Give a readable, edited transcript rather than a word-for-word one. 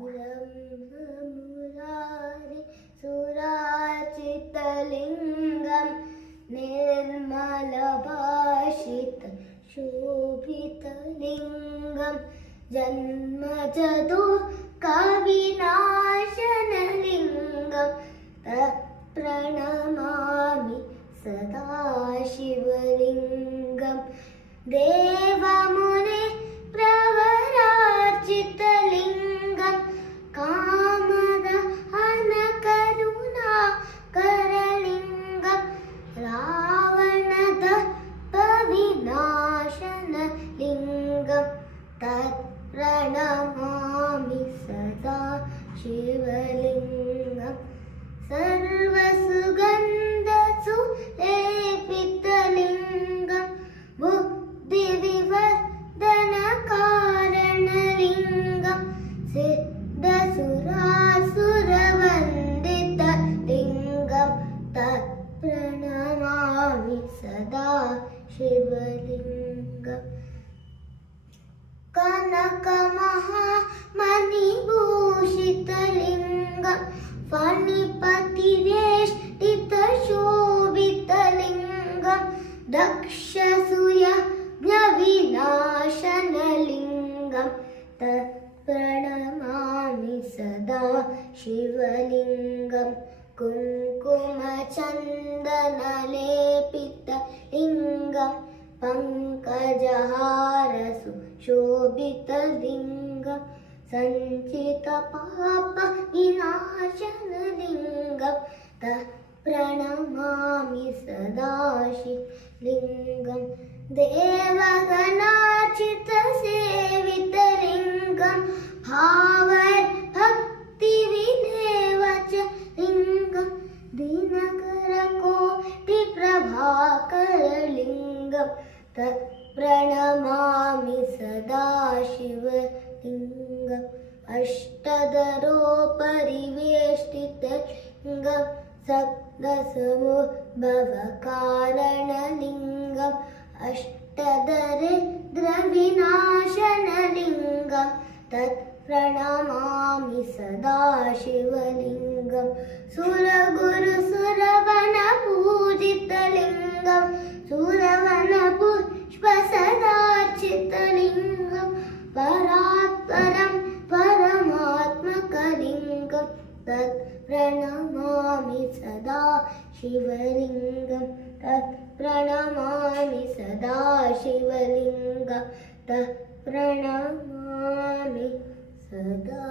ब्रह्ममुरारि सुराचितलिङ्गं निर्मलभाषित शोभितलिङ्गं जन्मजदो कविनाशनलिङ्गं प्रणमामि सदा शिवलिङ्गं देवमुने प्रवरार्चितलिङ्गं कामदहनकरुणाकरलिङ्गं रावणदर्पविनाशनलिङ्गं तत्प्रणमामि सदा शिवलिङ्गं सर्वसुगन्धसुलेपितलिङ्गं बुद्धिविवर्धनकारणलिङ्गं सिद्धसुरासुरवन्दितलिङ्गं तत्प्रणमामि सदा शिवलिङ्गं कनकमहामणिभूषितलिङ्गं फणिपतिवेष्टितशोभितलिङ्गं दक्षसूयज्ञविनाशनलिङ्गं तत्प्रणमामि सदा शिवलिङ्गं कुङ्कुमचन्दनलेपितलिङ्गं पङ्कजहारसुशोभितलिङ्गं सञ्चितपापविनाशनलिङ्गं तत्प्रणमामि सदा शिवलिङ्गं देवगणार्चितसेवितलिङ्गं भावैर्भक्तिविलेवचलिङ्गं दिनकरकोटिप्रभाकरलिङ्गं तत्प्रणमामि सदा शिवलिङ्गम् अष्टदरोपरिवेष्टितलिङ्गं सप्तसमुद्भवकारणलिङ्गम् अष्टदरिद्रविनाशनलिङ्गं तत्प्रणमामि सदा शिवलिङ्गं सुरगुरुसुरवनपूजितलिङ्गं सुरवनपुष्पसदार्चितलिङ्गं परात्परं परमात्मकलिङ्गं तत्प्रणमामि सदा शिवलिङ्गं तत्प्रणमामि सदा शिवलिङ्गं तत्प्रणमामि सदा